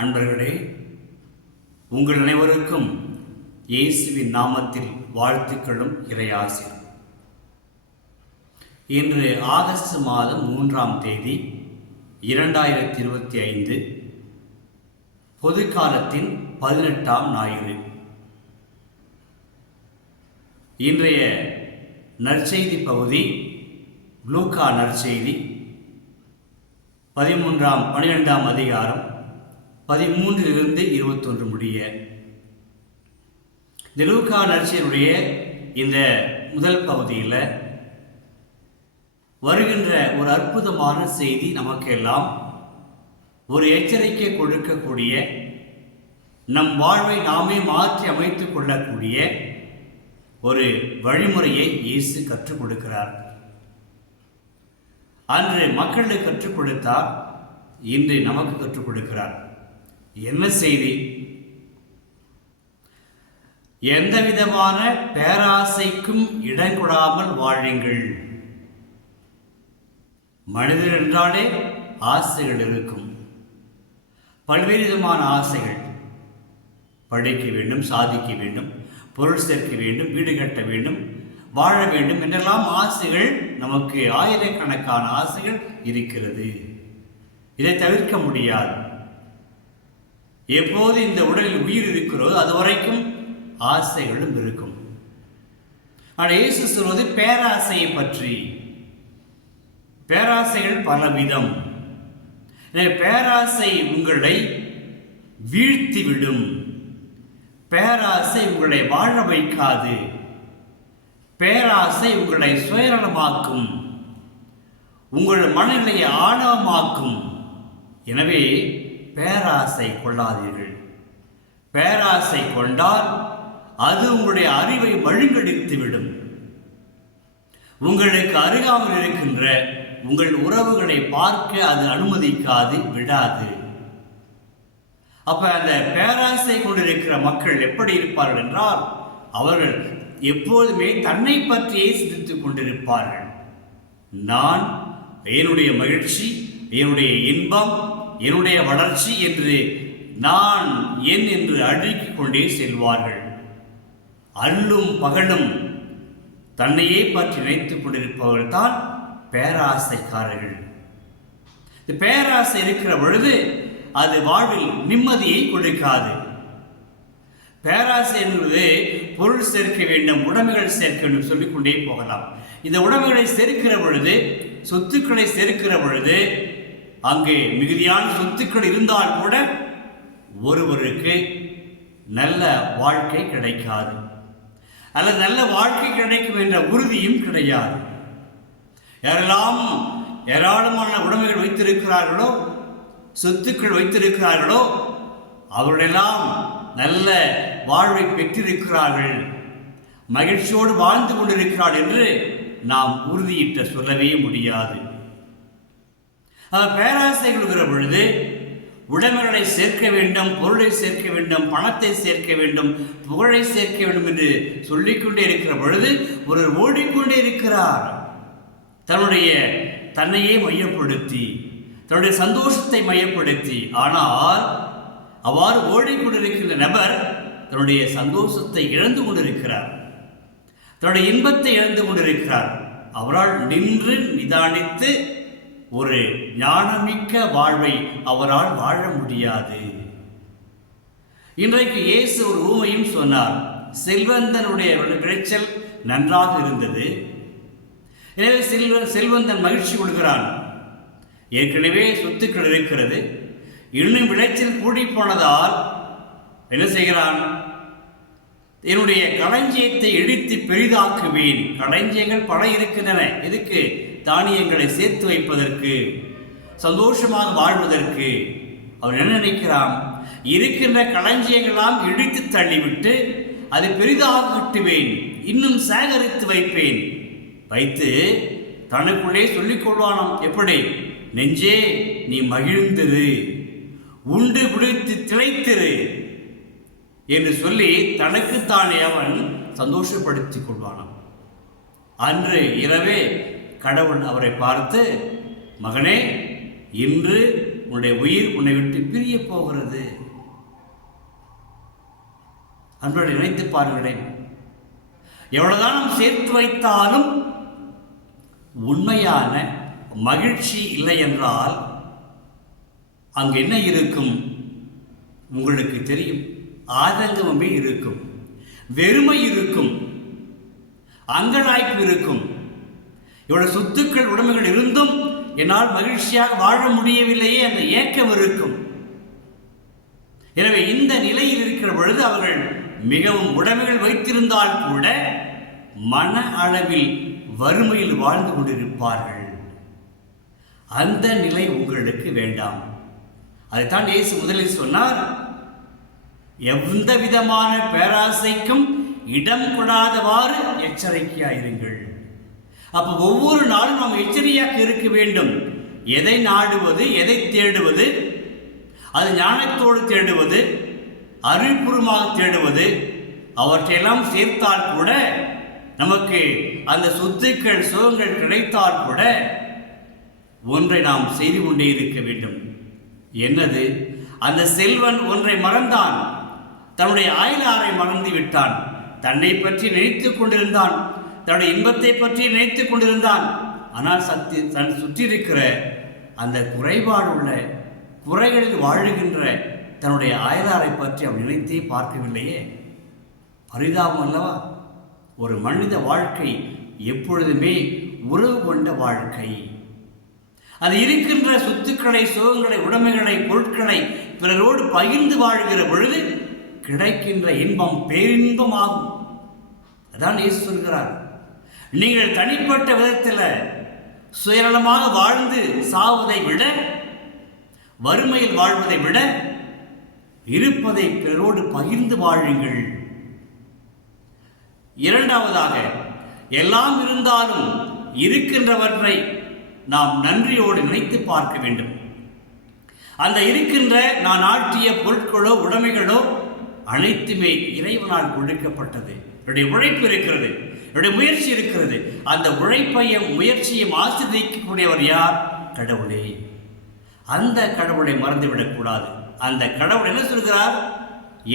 அன்பர்களே, உங்கள் அனைவருக்கும் இயேசுவின் நாமத்தில் வாழ்த்துக்களும் இறையாசியும். இன்று ஆகஸ்ட் மாதம் 3ஆம் தேதி 2025 பொதுக்காலத்தின் 18ஆம் ஞாயிறு. இன்றைய நற்செய்தி பகுதி லூக்கா நற்செய்தி 12ஆம் அதிகாரம் 13 21 முடிய. இந்த லூக்கா நற்செய்தியுடைய இந்த முதல் பகுதியில் வருகின்ற ஒரு அற்புதமான செய்தி நமக்கெல்லாம் ஒரு எச்சரிக்கை கொடுக்கக்கூடிய, நம் வாழ்வை நாமே மாற்றி அமைத்துக் கொள்ளக்கூடிய ஒரு வழிமுறையை இயேசு கற்றுக் கொடுக்கிறார். அன்று மக்களுக்கு கற்றுக் கொடுத்தார், இன்று நமக்கு கற்றுக் கொடுக்கிறார். என்ன செய்தி? எந்த விதமான பேராசைக்கும் இடங்கொடாமல் வாழுங்கள். மனிதர் என்றாலே ஆசைகள் இருக்கும், பல்வேறு விதமான ஆசைகள். படிக்க வேண்டும், சாதிக்க வேண்டும், பொருள் சேர்க்க வேண்டும், வீடு கட்ட வேண்டும், வாழ வேண்டும் என்றெல்லாம் ஆசைகள், நமக்கு ஆயிரக்கணக்கான ஆசைகள் இருக்கிறது. இதை தவிர்க்க முடியாது. எப்போது இந்த உடலில் உயிர் இருக்கிறதோ அது வரைக்கும் ஆசைகளும் இருக்கும். ஆனால் இயேசு சொல்வது பேராசையை பற்றி. பேராசைகள் பலவிதம். பேராசை உங்களை வீழ்த்திவிடும். பேராசை உங்களை வாழ வைக்காது. பேராசை உங்களை சுயநலமாக்கும், உங்கள் மனநிலையை ஆணவமாக்கும். எனவே பேராசை கொள்ளாதீர்கள். பேராசை கொண்டால் அது உங்களுடைய அறிவை மழுங்கடித்துவிடும். உங்களுக்கு அருகாமல் இருக்கின்ற உங்கள் உறவுகளை பார்க்க அது அனுமதிக்காது, விடாது. அப்ப அந்த பேராசை கொண்டிருக்கிற மக்கள் எப்படி இருப்பார்கள் என்றால், அவர்கள் எப்போதுமே தன்னை பற்றியே சிந்தித்துக் கொண்டிருப்பார்கள். நான், என்னுடைய மகிழ்ச்சி, என்னுடைய இன்பம், என்னுடைய வளர்ச்சி என்று நான் என் என்று அடுக்கிக் கொண்டே செல்வார்கள். அல்லும் பகலும் தன்னையே பற்றி நினைத்துக் கொண்டிருப்பவர்கள் தான் பேராசைக்காரர்கள். இந்த பேராசை இருக்கிற பொழுது அது வாழ்வில் நிம்மதியை கொடுக்காது. பேராசை என்பது பொருள் சேர்க்க வேண்டும், உடைமைகள் சேர்க்க வேண்டும் சொல்லிக்கொண்டே போகலாம். இந்த உடைமைகளை சேர்க்கிற பொழுது, சொத்துக்களை சேர்க்கிற பொழுது, அங்கே மிகுதியான சொத்துக்கள் இருந்தால் கூட ஒருவருக்கு நல்ல வாழ்க்கை கிடைக்காது, அல்லது நல்ல வாழ்க்கை கிடைக்கும் என்ற உறுதியும் கிடையாது. யாரெல்லாம் ஏராளமான உடைமைகள் வைத்திருக்கிறார்களோ, சொத்துக்கள் வைத்திருக்கிறார்களோ, அவர்களெல்லாம் நல்ல வாழ்வை பெற்றிருக்கிறார்கள், மகிழ்ச்சியோடு வாழ்ந்து கொண்டிருக்கிறார்கள் என்று நாம் உறுதியிட்ட சொல்லவே முடியாது. பேராசை கொள்கிற பொழுது உடைமைகளை சேர்க்க வேண்டும், பொருளை சேர்க்க வேண்டும், பணத்தை சேர்க்க வேண்டும், புகழை சேர்க்க வேண்டும் என்று சொல்லிக்கொண்டே இருக்கிற பொழுது ஒருவர் ஓடிக்கொண்டே இருக்கிறார். தன்னையே மையப்படுத்தி, தன்னுடைய சந்தோஷத்தை மையப்படுத்தி. ஆனால் அவ்வாறு ஓடிக்கொண்டிருக்கின்ற நபர் தன்னுடைய சந்தோஷத்தை இழந்து கொண்டிருக்கிறார், தன்னுடைய இன்பத்தை இழந்து கொண்டிருக்கிறார். அவரால் நின்று நிதானித்து ஒரு ஞானமிக்க வாழ்வை அவரால் வாழ முடியாது. இன்றைக்கு இயேசு ஒரு ஊமையும் சொன்னார். செல்வந்தனுடைய விளைச்சல் நன்றாக இருந்தது, எனவே செல்வந்தன் மகிழ்ச்சி கொள்கிறான். ஏற்கனவே சொத்துக்கள் இருக்கிறது, இன்னும் விளைச்சல் கூடி போனதால் என்ன செய்கிறான்? என்னுடைய களஞ்சியத்தை இடித்து பெரிதாக்குவேன். களஞ்சியங்கள் பல இருக்கின்றன. எதுக்கு? தானியங்களை சேர்த்து வைப்பதற்கு, சந்தோஷமாக வாழ்வதற்கு. அவன் என்ன நினைக்கிறான்? இருக்கின்ற களஞ்சியங்களாம் இடித்து தள்ளிவிட்டு அதை பெரிதாக கட்டுவேன், இன்னும் சேகரித்து வைப்பேன். வைத்து தனக்குள்ளே சொல்லிக் கொள்வானாம். எப்படி? நெஞ்சே நீ மகிழ்ந்திரு, உண்டு பிடித்து திளைத்திரு என்று சொல்லி தனக்குத்தானே அவன் சந்தோஷப்படுத்திக் கொள்வானாம். அன்று இரவே கடவுள் அவரை பார்த்து, மகனே, இன்று உன்னுடைய உயிர் உன்னை விட்டு பிரிய போகிறது. அன்போடு நினைத்து பாருங்களேன், எவ்வளவுதான் நாம் சேர்த்து வைத்தாலும் உண்மையான மகிழ்ச்சி இல்லை என்றால் அங்கு என்ன இருக்கும் உங்களுக்கு தெரியும். ஆதங்கமே இருக்கும், வெறுமை இருக்கும், அங்கலாய்ப்பு இருக்கும். இவ்வளவு சொத்துக்கள் உடைமைகள் இருந்தும் என்னால் மகிழ்ச்சியாக வாழ முடியவில்லையே என்ற ஏக்கம் இருக்கும். எனவே இந்த நிலையில் இருக்கிற பொழுது அவர்கள் மிகவும் உடைமைகள் வைத்திருந்தால் கூட மன அளவில் வறுமையில் வாழ்ந்து கொண்டிருப்பார்கள். அந்த நிலை உங்களுக்கு வேண்டாம். அதைத்தான் இயேசு முதலில் சொன்னார், எந்த விதமான பேராசைக்கும் இடம் கொடாதவாறு எச்சரிக்கையாயிருங்கள். அப்போ ஒவ்வொரு நாளும் நாம் எச்சரிக்கையாக இருக்க வேண்டும். எதை நாடுவது, எதை தேடுவது, அது ஞானத்தோடு தேடுவது, அறிவுபூர்வமாக தேடுவது, அவற்றையெல்லாம் சேர்த்தால் கூட நமக்கு அந்த சொத்துக்கள் சுகங்கள் கிடைத்தால் கூட ஒன்றை நாம் செய்து கொண்டே இருக்க வேண்டும். என்னது? அந்த செல்வன் ஒன்றை மறந்தான், தன்னுடைய அயலாரை மறந்து விட்டான். தன்னை பற்றி நினைத்துக் கொண்டிருந்தான், தன்னுடைய இன்பத்தை பற்றி நினைத்துக் கொண்டிருந்தான். ஆனால் தன் சுற்றி இருக்கிற அந்த குறைபாடுள்ள குறைகளில் வாழுகின்ற தன்னுடைய அயலாரை பற்றி அவன் நினைத்தே பார்க்கவில்லையே. பரிதாபம் அல்லவா? ஒரு மனித வாழ்க்கை எப்பொழுதுமே உறவு கொண்ட வாழ்க்கை. அது இருக்கின்ற சொத்துக்களை, சுகங்களை, உடைமைகளை, பொருட்களை பிறரோடு பகிர்ந்து வாழ்கிற பொழுது கிடைக்கின்ற இன்பம் பேரின்பமாகும். அதான் இயேசு சொல்கிறார், நீங்கள் தனிப்பட்ட விதத்தில் சுயநலமாக வாழ்ந்து சாவதை விட, வறுமையில் வாழ்வதை விட இருப்பதை பிறரோடு பகிர்ந்து வாழுங்கள். இரண்டாவதாக, எல்லாம் இருந்தாலும் இருக்கின்றவற்றை நாம் நன்றியோடு நினைத்து பார்க்க வேண்டும். அந்த இருக்கின்ற நான் ஆற்றிய பொருட்களோ உடைமைகளோ அனைத்துமே இறைவனால் கொடுக்கப்பட்டது. என்னுடைய உழைப்பு இருக்கிறது, என்னுடைய முயற்சி இருக்கிறது. அந்த உழைப்பையும் முயற்சியும் ஆசீர்வதிக்கக்கூடியவர் யார்? கடவுளே. அந்த கடவுளை மறந்துவிடக்கூடாது. அந்த கடவுள் என்ன சொல்கிறார்?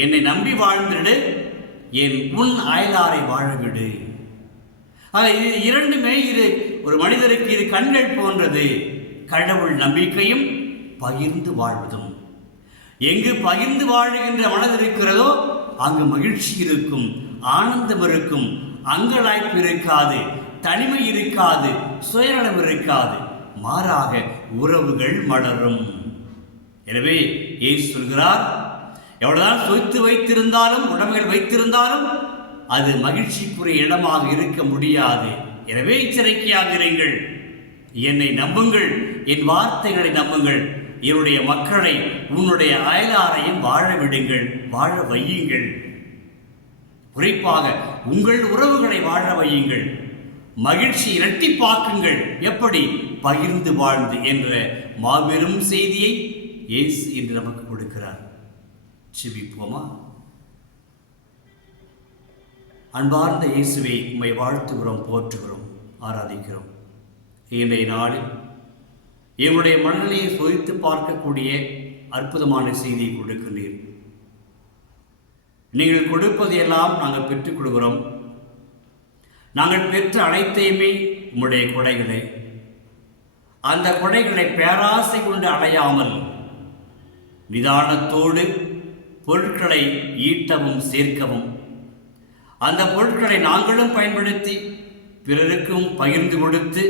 என்னை நம்பி வாழ்ந்திடு, என் உன் அயலாரை வாழவிடு. இது இரண்டுமே ஒரு மனிதருக்கு இரு கண்கள் போன்றது. கடவுள் நம்பிக்கையும் பகிர்ந்து வாழ்வதும். எங்கு பகிர்ந்து வாழுகின்ற மனது இருக்கிறதோ அங்கு மகிழ்ச்சி இருக்கும், ஆனந்தம் இருக்கும், அங்கலாய்ப்பு இருக்காது, தனிமை இருக்காது, சுயநலம் இருக்காது. மாறாக உறவுகள் மலரும். எனவே இயேசு சொல்கிறார், எவ்வளவுதான் சொத்து வைத்திருந்தாலும் உடைமைகள் வைத்திருந்தாலும் அது மகிழ்ச்சிக்குரிய இடமாக இருக்க முடியாது. எனவே எச்சரிக்கையாக இருங்கள். என்னை நம்புங்கள், என் வார்த்தைகளை நம்புங்கள். என்னுடைய மக்களை, உன்னுடைய அயலாரையும் வாழ விடுங்கள், வாழ வையுங்கள். குறிப்பாக உங்கள் உறவுகளை வாழ வையுங்கள். மகிழ்ச்சி இரட்டிப்பாக்குங்கள். எப்படி? பகிர்ந்து வாழ்ந்து என்ற மாபெரும் செய்தியை இயேசு இன்று நமக்கு கொடுக்கிறார். செபிப்போமா? அன்பார்ந்த இயேசுவை உம்மை வாழ்த்துகிறோம், போற்றுகிறோம், ஆராதிக்கிறோம். இன்றைய நாளில் எங்களுடைய மனநிலையை சோதித்து பார்க்கக்கூடிய அற்புதமான செய்தியை கொடுக்கின்றீர். நீங்கள் கொடுப்பதையெல்லாம் நாங்கள் பெற்றுக் கொள்கிறோம். நாங்கள் பெற்ற அனைத்தையுமே உம்முடைய கொடைகளே. அந்த கொடைகளை பேராசை கொண்டு அடையாமல் நிதானத்தோடு பொருட்களை ஈட்டவும் சேர்க்கவும், அந்த பொருட்களை நாங்களும் பயன்படுத்தி பிறருக்கும் பகிர்ந்து கொடுத்து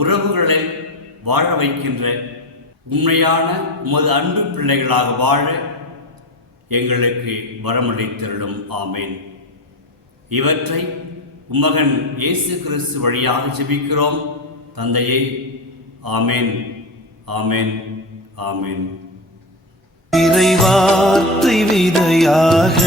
உறவுகளை வாழ வைக்கின்ற உண்மையான உமது அன்பு பிள்ளைகளாக வாழ எங்களுக்கு வரமளித்தருளும். ஆமேன். இவற்றை உம்மகன் இயேசு கிறிஸ்து வழியாக ஜெபிக்கிறோம் தந்தையே. ஆமேன், ஆமேன், ஆமேன். இறைவார்த்தை விதையாக